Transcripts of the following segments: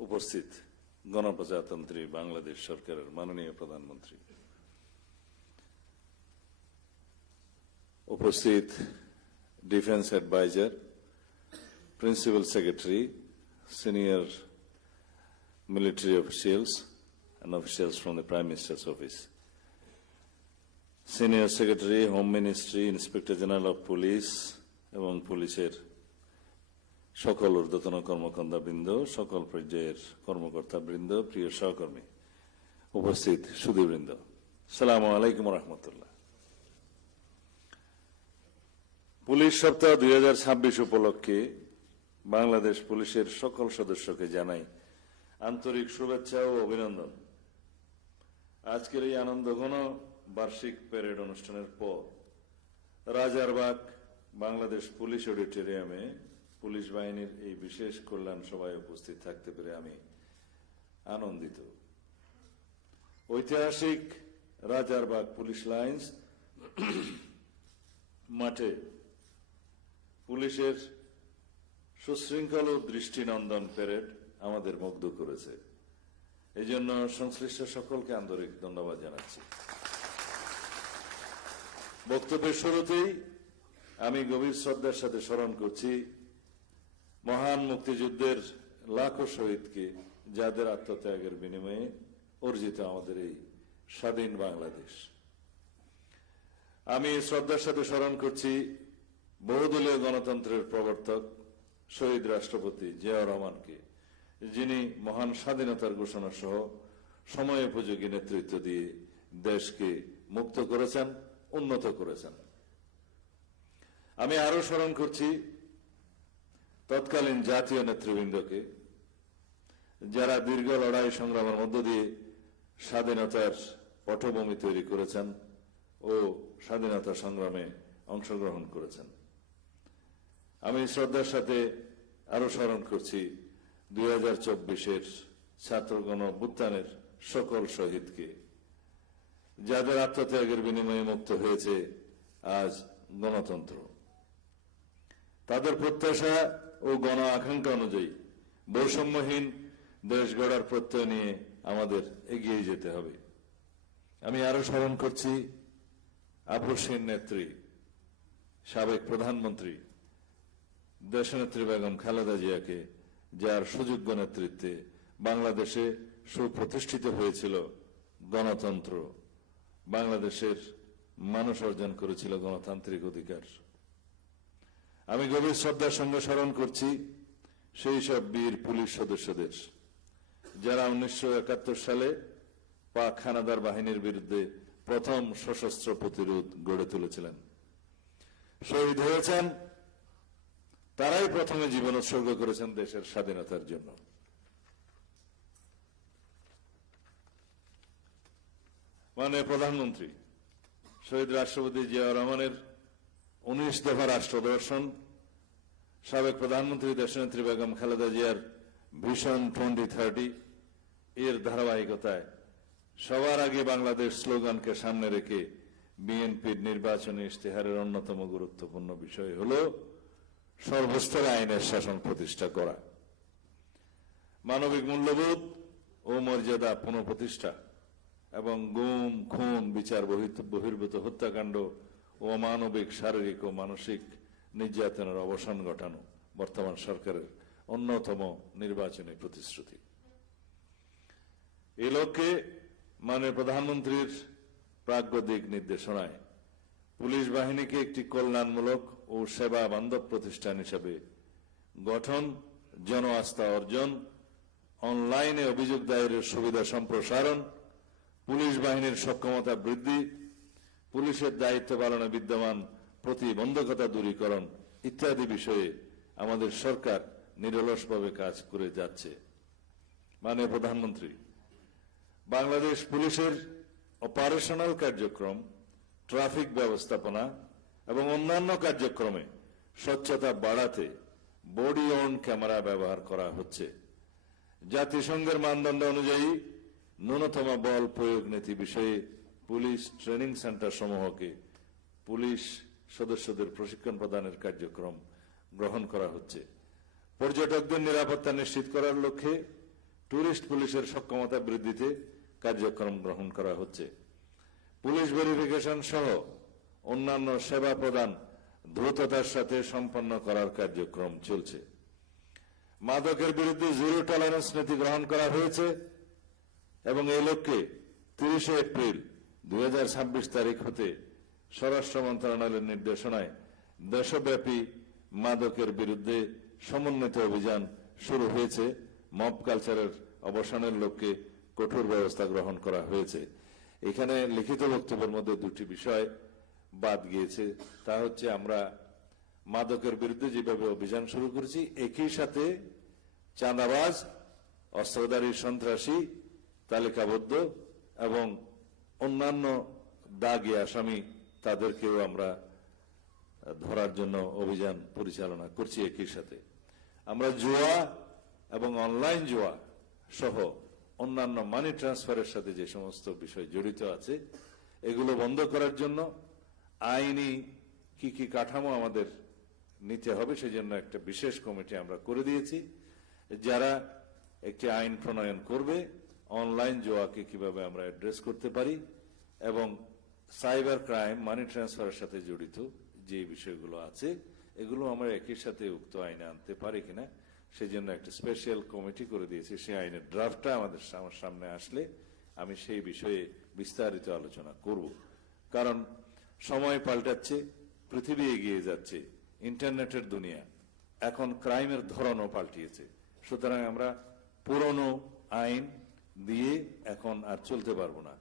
উপস্থিত গণপ্রজাতন্ত্রী বাংলাদেশ সরকারের মাননীয় প্রধানমন্ত্রী, উপস্থিত defence adviser, principal secretary, senior military officials and officials from the Prime Minister's office, Senior Secretary, Home Ministry, Inspector General of Police এবং পুলিশের সকল ঊর্ধ্বতন কর্মকর্তাবৃন্দ, সকল পর্যায়ের কর্মকর্তাবৃন্দ, প্রিয় সহকর্মী, উপস্থিত সুধীবৃন্দ, আসসালামু আলাইকুম রহমতুল্লাহ। পুলিশ সপ্তাহ 2026 উপলক্ষে বাংলাদেশ পুলিশের সকল সদস্যকে জানাই আন্তরিক শুভেচ্ছা ও অভিনন্দন। আজকের এই আনন্দঘন বার্ষিক প্যারেড অনুষ্ঠানের পর রাজারবাগ বাংলাদেশ পুলিশ অডিটোরিয়ামে পুলিশ বাহিনীর এই বিশেষ কল্যাণ সভায় উপস্থিত থাকতে পেরে আমি আনন্দিত। ঐতিহাসিক রাজারবাগ পুলিশ লাইন্স মাঠে পুলিশের সুশৃঙ্খল ও দৃষ্টিনন্দন প্যারেড আমাদের মুগ্ধ করেছে। এই জন্য সংশ্লিষ্ট সকলকে আন্তরিক ধন্যবাদ জানাচ্ছি। বক্তব্যের শুরুতেই আমি গভীর শ্রদ্ধার সাথে স্মরণ করছি মহান মুক্তিযুদ্ধের লাখো শহীদকে, যাদের আত্মত্যাগের বিনিময়ে অর্জিত আমাদের এই স্বাধীন বাংলাদেশ। আমি শ্রদ্ধার সাথে স্মরণ করছি বহুদলীয় গণতন্ত্রের প্রবর্তক শহীদ রাষ্ট্রপতি জিয়াউর রহমানকে, যিনি মহান স্বাধীনতার ঘোষণা সহ সময়োপযোগী নেতৃত্ব দিয়ে দেশকে মুক্ত করেছেন, উন্নত করেছেন। আমি আরো স্মরণ করছি তৎকালীন জাতীয় নেতৃবৃন্দকে, যারা দীর্ঘ লড়াই সংগ্রামের মধ্য দিয়ে স্বাধীনতার পটভূমি তৈরি করেছেন ও স্বাধীনতা সংগ্রামে অংশগ্রহণ করেছেন। আমি শ্রদ্ধার সাথে আরো স্মরণ করছি 2024-এর ছাত্রগণ অভ্যুত্থানের সকল শহীদকে, যাদের আত্মত্যাগের বিনিময়ে মুক্ত হয়েছে আজ গণতন্ত্র। তাদের প্রত্যাশা ও গণ আকাঙ্ক্ষা অনুযায়ী বৈষম্যহীন দেশ গড়ার প্রত্যয় নিয়ে আমাদের এগিয়ে যেতে হবে। আমি আরো স্মরণ করছি আপসহীন নেত্রী, সাবেক প্রধানমন্ত্রী দেশনেত্রী বেগম খালেদা জিয়াকে, যার সুযোগ্য নেতৃত্বে বাংলাদেশে সুপ্রতিষ্ঠিত হয়েছিল গণতন্ত্র, বাংলাদেশের মানুষ অর্জন করেছিল গণতান্ত্রিক অধিকার। আমি গভীর শ্রদ্ধার সঙ্গে স্মরণ করছি সেই সব বীর পুলিশ সদস্যদের, যারা 1971 সালে পাক হানাদার বাহিনীর বিরুদ্ধে প্রথম সশস্ত্র প্রতিরোধ গড়ে তুলেছিলেন, শহীদ হয়েছেন। তারাই প্রথমে জীবন উৎসর্গ করেছেন দেশের স্বাধীনতার জন্য। মাননীয় প্রধানমন্ত্রী শহীদ রাষ্ট্রপতি জিয়াউর রহমানের 19 দফা রাষ্ট্র দর্শন, সাবেক প্রধানমন্ত্রী দেশনেত্রী বেগম খালেদা জিয়ার ভিশন 2030 এর ধারাবাহিকতায় সবার আগে বাংলাদেশ স্লোগানকে সামনে রেখে বিএনপির নির্বাচনী ইশতেহারের অন্যতম গুরুত্বপূর্ণ বিষয় হল সর্বস্তরে আইনের শাসন প্রতিষ্ঠা করা, মানবিক মূল্যবোধ ও মর্যাদা পুনঃপ্রতিষ্ঠা এবং গুম, খুন, বিচার বহির্ভূত হত্যাকাণ্ড ও অমানবিক শারীরিক ও মানসিক নির্যাতনের অবসান ঘটানো বর্তমান সরকারের অন্যতম নির্বাচনী প্রতিশ্রুতি। এই লক্ষ্যে মাননীয় প্রধানমন্ত্রীর প্রাজ্ঞ দিক নির্দেশনায় পুলিশ বাহিনীকে একটি কল্যাণমূলক ও সেবা বান্ধব প্রতিষ্ঠান হিসেবে গঠন, জন আস্থা অর্জন, অনলাইনে অভিযোগ দায়েরের সুবিধা সম্প্রসারণ, পুলিশ বাহিনীর সক্ষমতা বৃদ্ধি, পুলিশের দায়িত্ব পালনে বিদ্যমান প্রতিবন্ধকতা দূরীকরণ ইত্যাদি বিষয়ে আমাদের সরকার নিরলসভাবে কাজ করে যাচ্ছে। মাননীয় প্রধানমন্ত্রী, বাংলাদেশ পুলিশের অপারেশনাল কার্যক্রম, ট্রাফিক ব্যবস্থাপনা এবং অন্যান্য কার্যক্রমে স্বচ্ছতা বাড়াতে বডি অন ক্যামেরা ব্যবহার করা হচ্ছে। জাতিসংঘের মানদণ্ড অনুযায়ী ন্যূনতম বল প্রয়োগ নীতি বিষয়ে পুলিশ ট্রেনিং সেন্টার সমূহকে পুলিশ সদস্যদের প্রশিক্ষণ প্রদানের কার্যক্রম গ্রহণ করা হচ্ছে। পর্যটকদের নিরাপত্তা নিশ্চিত করার লক্ষ্যে টুরিস্ট পুলিশের সক্ষমতা বৃদ্ধিতে কার্যক্রম গ্রহণ করা হচ্ছে। পুলিশ ভেরিফিকেশন সহ অন্যান্য সেবা প্রদান দ্রুততার সাথে সম্পন্ন করার কার্যক্রম চলছে। মাদকের বিরুদ্ধে জিরো টলারেন্স নীতি গ্রহণ করা হয়েছে এবং এই লক্ষ্যে 30 এপ্রিল 2026 তারিখ হতে স্বরাষ্ট্র মন্ত্রণালয়ের নির্দেশনায় দেশব্যাপী মাদকের বিরুদ্ধে সমন্বিত অভিযান শুরু হয়েছে। মব কালচারের অবসানের লক্ষ্যে কঠোর ব্যবস্থা গ্রহণ করা হয়েছে। এখানে লিখিত বক্তব্যের মধ্যে দুটি বিষয় বাদ গিয়েছে, তা হচ্ছে আমরা মাদকের বিরুদ্ধে যেভাবে অভিযান শুরু করেছি, একই সাথে চাঁদাবাজ, অস্ত্রধারী সন্ত্রাসী, তালিকাবদ্ধ এবং অন্যান্য দাগী আসামি তাদেরকেও আমরা ধরার জন্য অভিযান পরিচালনা করছি। একই সাথে আমরা জুয়া এবং অনলাইন জুয়া সহ অন্যান্য মানি ট্রান্সফারের সাথে যে সমস্ত বিষয় জড়িত আছে এগুলো বন্ধ করার জন্য আইনি কি কাঠামো আমাদের নিতে হবে সেজন্য একটা বিশেষ কমিটি আমরা করে দিয়েছি, যারা একটি আইন প্রণয়ন করবে অনলাইন জুয়াকে কিভাবে আমরা অ্যাড্রেস করতে পারি এবং সাইবার ক্রাইম, মানি ট্রান্সফারের সাথে জড়িত যে বিষয়গুলো আছে এগুলো আমরা একই সাথে উক্ত আইনে আনতে পারি কিনা সেজন্য একটা স্পেশাল কমিটি করে দিয়েছি। সেই আইনের ড্রাফটটা আমার সামনে আসলে আমি সেই বিষয়ে বিস্তারিত আলোচনা করব। কারণ সময় পাল্টাচ্ছে, পৃথিবী এগিয়ে যাচ্ছে, ইন্টারনেটের দুনিয়া, এখন ক্রাইমের ধরনও পাল্টিয়েছে। সুতরাং আমরা পুরনো আইন দিয়ে এখন আর চলতে পারবো না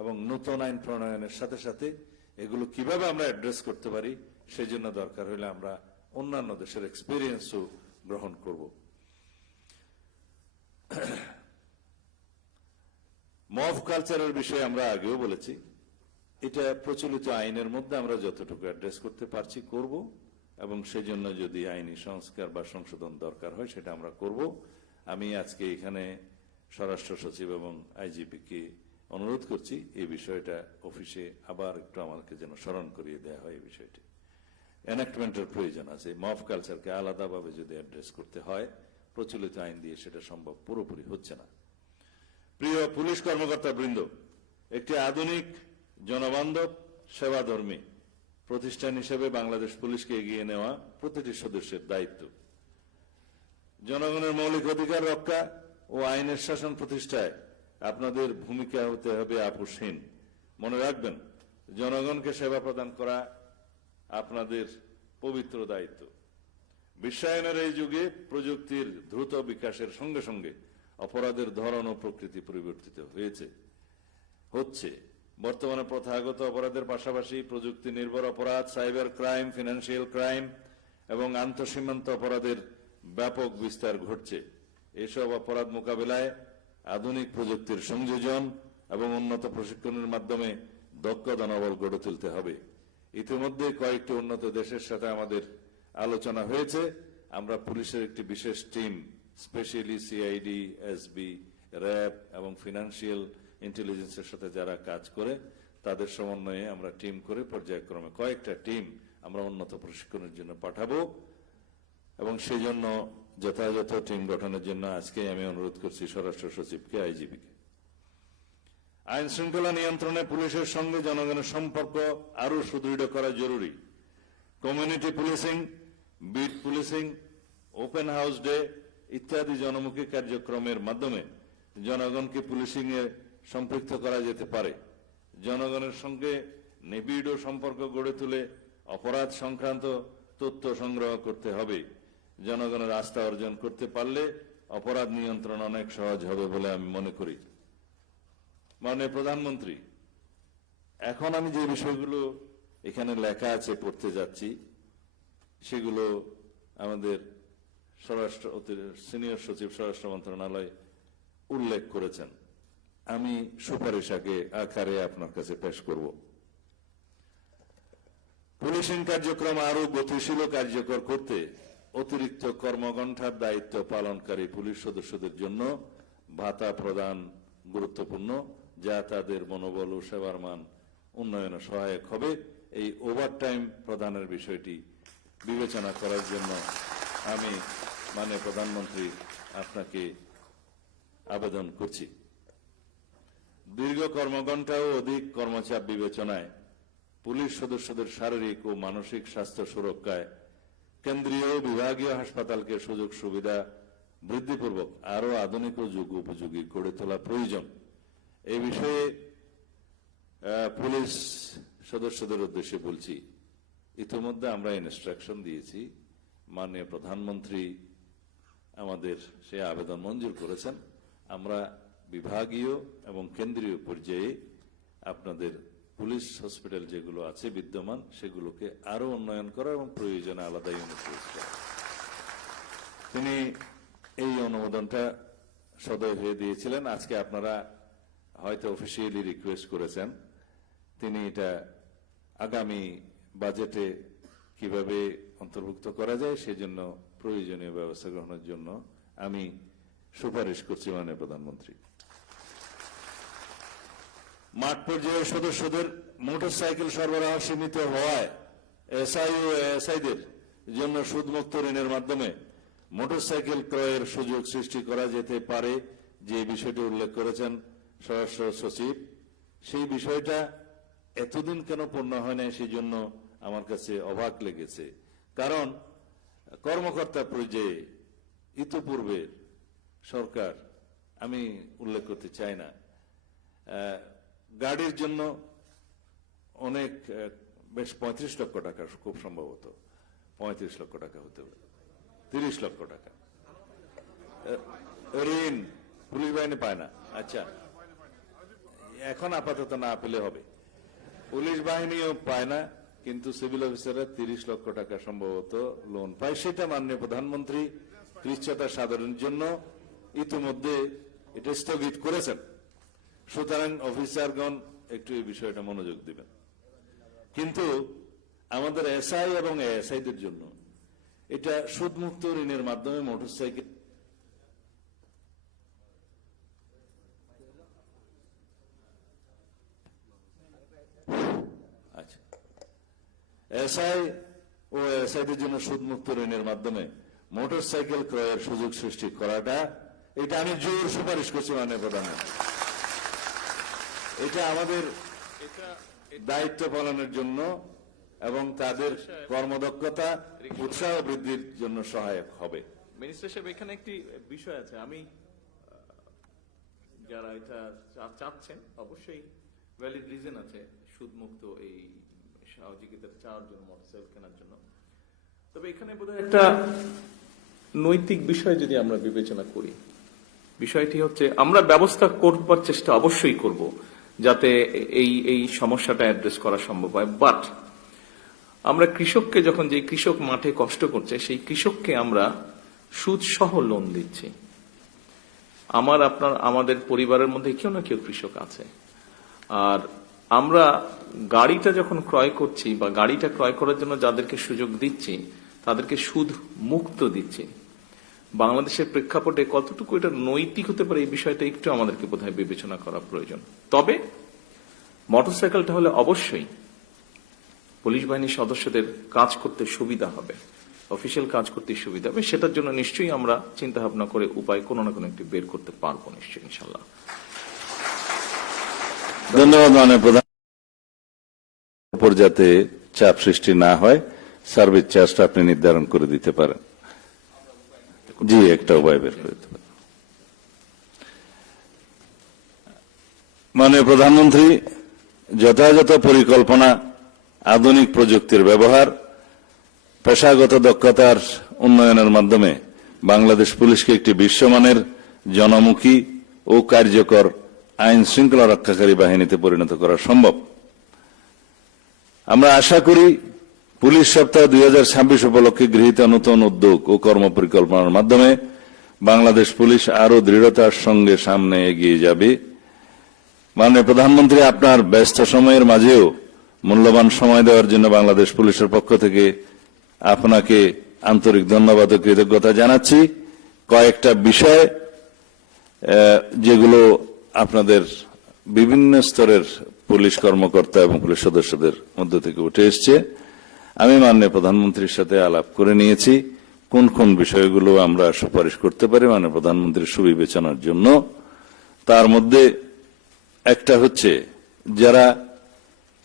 এবং নতুন আইন প্রণয়নের সাথে সাথে এগুলো কিভাবে আমরা অ্যাড্রেস করতে পারি সেজন্য দরকার হলে আমরা অন্যান্য দেশের এক্সপেরিয়েন্সও গ্রহণ করব। মব কালচারের বিষয়ে আমরা আগেও বলেছি, এটা প্রচলিত আইনের মধ্যে আমরা যতটুকু অ্যাড্রেস করতে পারছি করব এবং সেজন্য যদি আইনি সংস্কার বা সংশোধন দরকার হয় সেটা আমরা করব। আমি আজকে এখানে স্বরাষ্ট্র সচিব এবং আইজিপিকে অনুরোধ করছি এই বিষয়টা অফিসে আবার একটু আমাকে যেন স্মরণ করিয়ে দেওয়া হয়। এই বিষয়টি এনাক্টমেন্টের প্রয়োজন আছে। মব কালচারকে আলাদাভাবে যদি অ্যাড্রেস করতে হয় প্রচলিত আইন দিয়ে সেটা সম্ভব পুরোপুরি হচ্ছে না। প্রিয় পুলিশ কর্মকর্তা বৃন্দ, একটি আধুনিক, জনবান্ধব, সেবাধর্মী প্রতিষ্ঠান হিসেবে বাংলাদেশ পুলিশকে এগিয়ে নেওয়া প্রতিটি সদস্যের দায়িত্ব। জনগণের মৌলিক অধিকার রক্ষা ও আইনের শাসন প্রতিষ্ঠায় আপনাদের ভূমিকা হতে হবে আপোষহীন। মনে রাখবেন, জনগণকে সেবা প্রদান করা আপনাদের পবিত্র দায়িত্ব। বিশ্বায়নের এই যুগে প্রযুক্তির দ্রুত বিকাশের সঙ্গে সঙ্গে অপরাধের ধরন ও প্রকৃতি পরিবর্তিত হচ্ছে। বর্তমানে প্রথাগত অপরাধের পাশাপাশি প্রযুক্তি নির্ভর অপরাধ, সাইবার ক্রাইম, ফিনান্সিয়াল ক্রাইম এবং আন্তঃসীমান্ত অপরাধের ব্যাপক বিস্তার ঘটছে। এসব অপরাধ মোকাবিলায় আধুনিক প্রযুক্তির সংযোজন এবং উন্নত প্রশিক্ষণের মাধ্যমে দক্ষ জনবল গড়ে তুলতে হবে। ইতিমধ্যে কয়েকটি উন্নত দেশের সাথে আমাদের আলোচনা হয়েছে। আমরা পুলিশের একটি বিশেষ team, specially CID, SB, RAB এবং ফিনান্সিয়াল ইন্টেলিজেন্সের সাথে যারা কাজ করে তাদের সমন্বয়ে আমরা টিম করে পর্যায়ক্রমে কয়েকটা টিম আমরা উন্নত প্রশিক্ষণের জন্য পাঠাবো এবং সেই জন্য যথাযথ টিম গঠনের জন্য আজকে আমি অনুরোধ করছি স্বরাষ্ট্র সচিবকে, আইজিপিকে। আইন শৃঙ্খলা নিয়ন্ত্রণে পুলিশের সঙ্গে জনগণের সম্পর্ক আরো সুদৃঢ় করা জরুরি। Community policing, bit policing, open house day ইত্যাদি জনমুখী কার্যক্রমের মাধ্যমে জনগণকে পুলিশিং এ সম্পৃক্ত করা যেতে পারে। জনগণের সঙ্গে নিবিড় সম্পর্ক গড়ে তুলে অপরাধ সংক্রান্ত তথ্য সংগ্রহ করতে হবে। জনগণের আস্থা অর্জন করতে পারলে অপরাধ নিয়ন্ত্রণ অনেক সহজ হবে বলে আমি মনে করি। মাননীয় প্রধানমন্ত্রী, এখন আমি যে বিষয়গুলো এখানে লেখা আছে পড়তে যাচ্ছি সেগুলো আমাদের সিনিয়র সচিব স্বরাষ্ট্র মন্ত্রণালয় উল্লেখ করেছেন। আমি সুপারিশ আকারে আপনার কাছে পেশ করব। পুলিশিং কার্যক্রম আরো গতিশীল ও কার্যকর করতে অতিরিক্ত কর্মঘণ্টার দায়িত্ব পালনকারী পুলিশ সদস্যদের জন্য ভাতা প্রদান গুরুত্বপূর্ণ, যা তাদের মনোবল ও সেবার মান উন্নয়নে সহায়ক হবে। এই ওভারটাইম প্রদানের বিষয়টি বিবেচনা করার জন্য আমি মাননীয় প্রধানমন্ত্রী আপনাকে আবেদন করছি। দীর্ঘ কর্মঘণ্টা ও অধিক কর্মচাপ বিবেচনায় পুলিশ সদস্যদের শারীরিক ও মানসিক স্বাস্থ্য সুরক্ষায় কেন্দ্রীয় বিভাগীয় হাসপাতালকে সুযোগ সুবিধা বৃদ্ধিপূর্বক আরো আধুনিক ও যুগ উপযোগী করে তোলা প্রয়োজন। এই বিষয়ে পুলিশ সদস্যদের উদ্দেশ্যে বলছি, ইতিমধ্যে আমরা ইনস্ট্রাকশন দিয়েছি, মাননীয় প্রধানমন্ত্রী আমাদের সে আবেদন মঞ্জুর করেছেন। আমরা বিভাগীয় এবং কেন্দ্রীয় পর্যায়ে আপনাদের পুলিশ হসপিটাল যেগুলো আছে বিদ্যমান সেগুলোকে আরো উন্নয়ন করা এবং প্রয়োজনে আলাদা ইউনিট করা। তিনি এই অনুমোদনটা সদয় হয়ে দিয়েছিলেন। আজকে আপনারা হয়তো অফিসিয়ালি রিকোয়েস্ট করেছেন, তিনি এটা আগামী বাজেটে কিভাবে অন্তর্ভুক্ত করা যায় সেজন্য প্রয়োজনীয় ব্যবস্থা গ্রহণের জন্য আমি সুপারিশ করছি মাননীয় প্রধানমন্ত্রী। মাঠ পর্যায়ের সদস্যদের মোটরসাইকেল সরবরাহ সীমিত হওয়ায় এসআই ও এএসআইদের জন্য সুদমুক্ত ঋণের মাধ্যমে মোটরসাইকেল ক্রয়ের সুযোগ সৃষ্টি করা যেতে পারে, যে বিষয়টি উল্লেখ করেছেন স্বরাষ্ট্র সচিব। সেই বিষয়টা এতদিন কেন পূর্ণ হয় না সেই জন্য আমার কাছে অবাক লেগেছে। কারণ কর্মকর্তা পর্যায়ে ইতিপূর্বে সরকার, আমি উল্লেখ করতে চাই না, গাড়ির জন্য অনেক বেশ 35 লক্ষ টাকা, খুব সম্ভবত 35 লক্ষ টাকা হতে পারে, 30 লক্ষ টাকা ঋণ পুলিশ বাহিনী পায় না। আচ্ছা, এখন আপাতত না পেলে হবে, পুলিশ বাহিনীও পায় না, কিন্তু সিভিল অফিসাররা 30 লক্ষ টাকা সম্ভবত লোন পায়। সেটা মাননীয় প্রধানমন্ত্রী কৃচ্ছতা সাধনের জন্য ইতিমধ্যে এটা স্থগিত করেছেন। সুতরাং অফিসারগণ একটু এই বিষয়টা মনোযোগ দিবেন। কিন্তু আমাদের এসআই এবং এএসআইদের জন্য এটা সুদমুক্ত ঋণের মাধ্যমে মোটরসাইকেল এসআই ও এএসআইদের জন্য সুদমুক্ত ঋণের মাধ্যমে মোটরসাইকেল ক্রয়ের সুযোগ সৃষ্টি করাটা, এটা আমি জোর সুপারিশ করছি মাননীয় প্রধানমন্ত্রী। এটা আমাদের দায়িত্ব পালনের জন্য এবং তাদের কর্মদক্ষতা উৎসাহ বৃদ্ধির জন্য সহায়ক হবে। মিনিস্টার সাহেব, এখানে একটি বিষয় আছে, আমি যারা এটা চাচ্ছেন অবশ্যই ভ্যালিড রিজন আছে সুদমুক্ত এই সহযোগিতা চাওয়ার জন্য, মোটরসাইকেল কেনার জন্য। তবে এখানে বোধহয় একটা নৈতিক বিষয় যদি আমরা বিবেচনা করি, বিষয়টি হচ্ছে আমরা ব্যবস্থা করবার চেষ্টা অবশ্যই করব যাতে এই সমস্যাটা অ্যাড্রেস করা সম্ভব হয়। বাট আমরা কৃষককে যখন, যে কৃষক মাঠে কষ্ট করছে সেই কৃষককে আমরা সুদ সহ লোন দিচ্ছি। আমাদের পরিবারের মধ্যে কেউ না কেউ কৃষক আছে, আর আমরা গাড়িটা যখন ক্রয় করছি বা গাড়িটা ক্রয় করার জন্য যাদেরকে সুযোগ দিচ্ছি তাদেরকে সুদ মুক্ত দিচ্ছি। বাংলাদেশের প্রেক্ষাপটে কতটুকু এটা নৈতিক হতে পারে এই বিষয়টা একটু আমাদেরকে বোধহয় বিবেচনা করা প্রয়োজন। তবে মোটরসাইকেলটা হলে অবশ্যই পুলিশ বাহিনীর সদস্যদের কাজ করতে সুবিধা হবে, অফিসিয়াল কাজ করতে সুবিধা হবে। সেটার জন্য নিশ্চয়ই আমরা চিন্তা ভাবনা করে উপায় কোনো না কোনো একটি বের করতে পারবো নিশ্চয়ই, ইনশাল্লাহ। ধন্যবাদ মাননীয় প্রধান। উপর যাতে চাপ সৃষ্টি না হয় সার্ভিস চার্জটা আপনি নির্ধারণ করে দিতে পারেন। জি, একটা উপায় বের করে দিতে পারেন। মাননীয় প্রধানমন্ত্রী যথাযথ পরিকল্পনা, আধুনিক প্রযুক্তির ব্যবহার, পেশাগত দক্ষতার উন্নয়নের মাধ্যমে বাংলাদেশ পুলিশকে একটি বিশ্বমানের জনমুখী ও কার্যকর আইন শৃঙ্খলা রক্ষাকারী বাহিনীতে পরিণত করা সম্ভব। আমরা আশা করি পুলিশ সপ্তাহ 2026 উপলক্ষে গৃহীত নতুন উদ্যোগ ও কর্মপরিকল্পনার মাধ্যমে বাংলাদেশ পুলিশ আরো দৃঢ়তার সঙ্গে সামনে এগিয়ে যাবে। মাননীয় প্রধানমন্ত্রী, আপনার ব্যস্ত সময়ের মাঝেও মূল্যবান সময় দেওয়ার জন্য বাংলাদেশ পুলিশের পক্ষ থেকে আপনাকে আন্তরিক ধন্যবাদ ও কৃতজ্ঞতা জানাচ্ছি। কয়েকটা বিষয় যেগুলো আপনাদের বিভিন্ন স্তরের পুলিশ কর্মকর্তা এবং পুলিশ সদস্যদের মধ্য থেকে উঠে এসছে, আমি মাননীয় প্রধানমন্ত্রীর সাথে আলাপ করে নিয়েছি কোন কোন বিষয়গুলো আমরা সুপারিশ করতে পারি মাননীয় প্রধানমন্ত্রীর সুবিবেচনার জন্য। তার মধ্যে একটা হচ্ছে যারা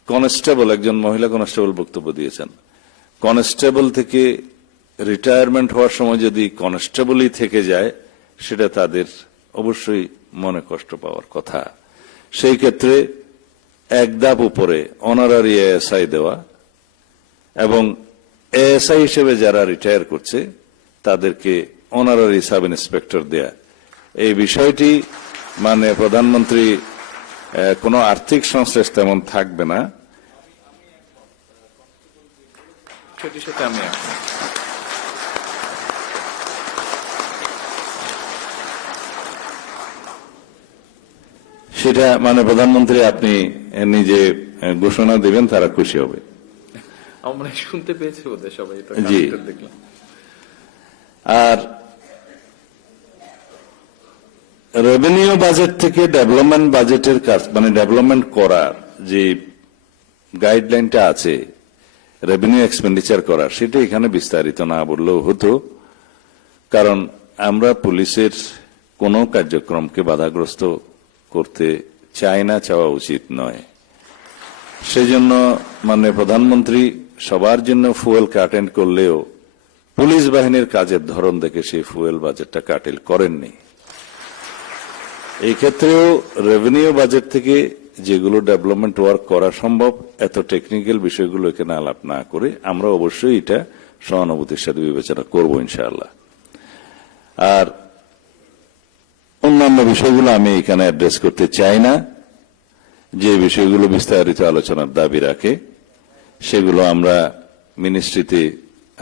কনস্টেবল, একজন মহিলা কনস্টেবল বক্তব্য দিয়েছেন, কনস্টেবল থেকে রিটায়ারমেন্ট হওয়ার সময় যদি কনস্টেবলই থেকে যায়, সেটা তাদের অবশ্যই মনে কষ্ট পাওয়ার কথা। সেই ক্ষেত্রে এক ধাপ উপরে অনারারি এএসআই দেওয়া এবং এএসআই হিসেবে যারা রিটায়ার করছে তাদেরকে অনারারি সাব ইন্সপেক্টর দেয়া, এই বিষয়টি মানে প্রধানমন্ত্রী কোনো আর্থিক সংশ্লেষ তেমন থাকবে না। সেটির সাথে আমি একমত। সেটা মানে প্রধানমন্ত্রী আপনি নিজে ঘোষণা দেবেন, তারা খুশি হবে। আমরা শুনতে পেয়েছি ওদের সবাই তো জি। দেখলাম। আর রেভিনিউ বাজেট থেকে ডেভেলপমেন্ট বাজেটের কাজ মানে ডেভেলপমেন্ট করার যে গাইডলাইনটা আছে রেভিনিউ এক্সপেন্ডিচার করার, সেটা এখানে বিস্তারিত না বললেও হতো, কারণ আমরা পুলিশের কোনো কার্যক্রমকে বাধাগ্রস্ত করতে চাই না, চাওয়া উচিত নয়। সেজন্য মাননীয় প্রধানমন্ত্রী সবার জন্য ফুয়েল কাটেন করলেও পুলিশ বাহিনীর কাজের ধরন দেখে সেই ফুয়েল বাজেটটা কাটেল করেননি। এই ক্ষেত্রেও রেভিনিউ বাজেট থেকে যেগুলো ডেভেলপমেন্ট ওয়ার্ক করা সম্ভব, এত টেকনিক্যাল বিষয়গুলো এখানে আলাপ না করে আমরা অবশ্যই এটা সহানুভূতির সাথে বিবেচনা করব ইনশাআল্লাহ। আর অন্যান্য বিষয়গুলো আমি এখানে অ্যাড্রেস করতে চাই না, যে বিষয়গুলো বিস্তারিত আলোচনার দাবি রাখে সেগুলো আমরা মিনিস্ট্রিতে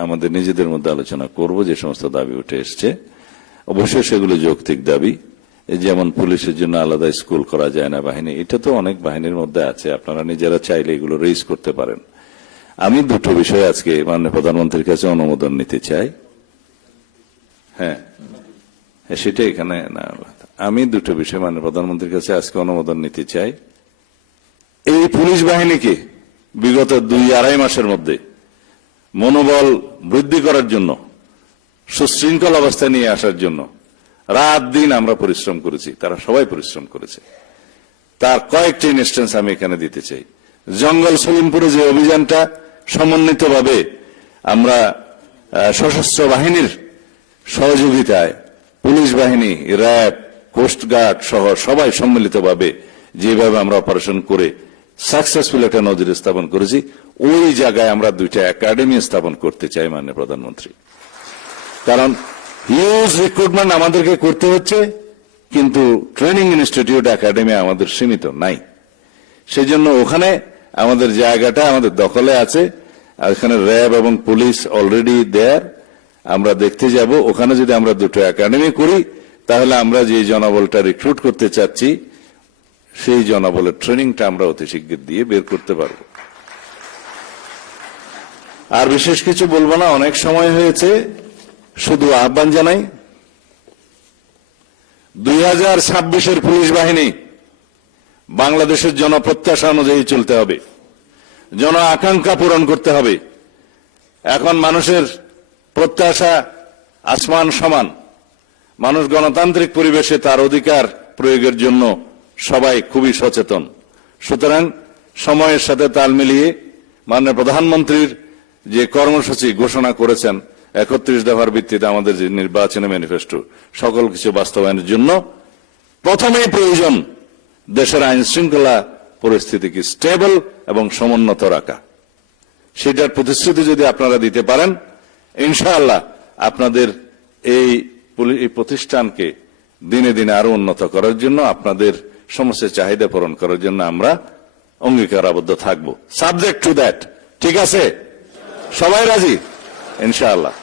আমাদের নিজেদের মধ্যে আলোচনা করব। যে সমস্ত দাবি উঠে এসছে অবশ্যই সেগুলো যৌক্তিক দাবি, যেমন পুলিশের জন্য আলাদা স্কুল করা যায় না বাহিনী, এটা তো অনেক বাহিনীর মধ্যে আছে, আপনারা নিজেরা চাইলে এগুলো রেইজ করতে পারেন। আমি দুটো বিষয় আজকে মাননীয় প্রধানমন্ত্রীর কাছে অনুমোদন নিতে চাই। হ্যাঁ, সেটা এখানে না, আমি দুটো বিষয় মাননীয় প্রধানমন্ত্রীর কাছে আজকে অনুমোদন নিতে চাই। এই পুলিশ বাহিনীকে বিগত 2-2.5 মাসের মধ্যে মনোবল বৃদ্ধি করার জন্য, সুশৃঙ্খল অবস্থায় নিয়ে আসার জন্য রাত দিন আমরা পরিশ্রম করেছি, তারা সবাই পরিশ্রম করেছে। তার কয়েকটি ইনস্ট্যান্স আমি এখানে দিতে চাই। জঙ্গল সলিমপুরে যে অভিযানটা সমন্বিতভাবে আমরা সশস্ত্র বাহিনীর সহযোগিতায় পুলিশ বাহিনী, র্যাব, কোস্টগার্ড সহ সবাই সম্মিলিতভাবে যেভাবে আমরা অপারেশন করে সাকসেসফুল একটা নজির স্থাপন করেছি, ওই জায়গায় আমরা 2টা একাডেমি স্থাপন করতে চাই মাননীয় প্রধানমন্ত্রী। কারণ হিউজ রিক্রুটমেন্ট আমাদেরকে করতে হচ্ছে, কিন্তু ট্রেনিং ইনস্টিটিউট একাডেমি আমাদের সীমিত নাই। সেজন্য ওখানে আমাদের জায়গাটা আমাদের দখলে আছে, আর এখানে র্যাব এবং পুলিশ অলরেডি দেয়ার। আমরা দেখতে যাব, ওখানে যদি আমরা 2টো একাডেমি করি তাহলে আমরা যে জনবলটা রিক্রুট করতে চাচ্ছি সেই জনবলের ট্রেনিংটা আমরা অতি শীঘ্র দিয়ে বের করতে পারব। আর বিশেষ কিছু বলবো না, অনেক সময় হয়েছে। শুধু আহ্বান জানাই, 2026-এর পুলিশ বাহিনী বাংলাদেশের জনপ্রত্যাশা অনুযায়ী চলতে হবে, জন আকাঙ্ক্ষা পূরণ করতে হবে। এখন মানুষের প্রত্যাশা আসমান সমান, মানুষ গণতান্ত্রিক পরিবেশে তার অধিকার প্রয়োগের জন্য সবাই খুবই সচেতন। সুতরাং সময়ের সাথে তাল মিলিয়ে মাননীয় প্রধানমন্ত্রীর যে কর্মসূচি ঘোষণা করেছেন 31 দফার ভিত্তিতে আমাদের যে নির্বাচনী ম্যানিফেস্টো, সকল কিছু বাস্তবায়নের জন্য প্রথমেই প্রয়োজন দেশের আইন শৃঙ্খলা পরিস্থিতিকে স্টেবল এবং সমুন্নত রাখা। সেটার প্রতিশ্রুতি যদি আপনারা দিতে পারেন, ইনশাআল্লাহ আপনাদের এই প্রতিষ্ঠানকে দিনে দিনে আরো উন্নত করার জন্য, আপনাদের সমস্ত চাহিদা পূরণ করার জন্য আমরা অঙ্গীকারাবদ্ধ থাকব। সাবজেক্ট টু দ্যাট, ঠিক আছে? সবাই রাজি ইনশাআল্লাহ।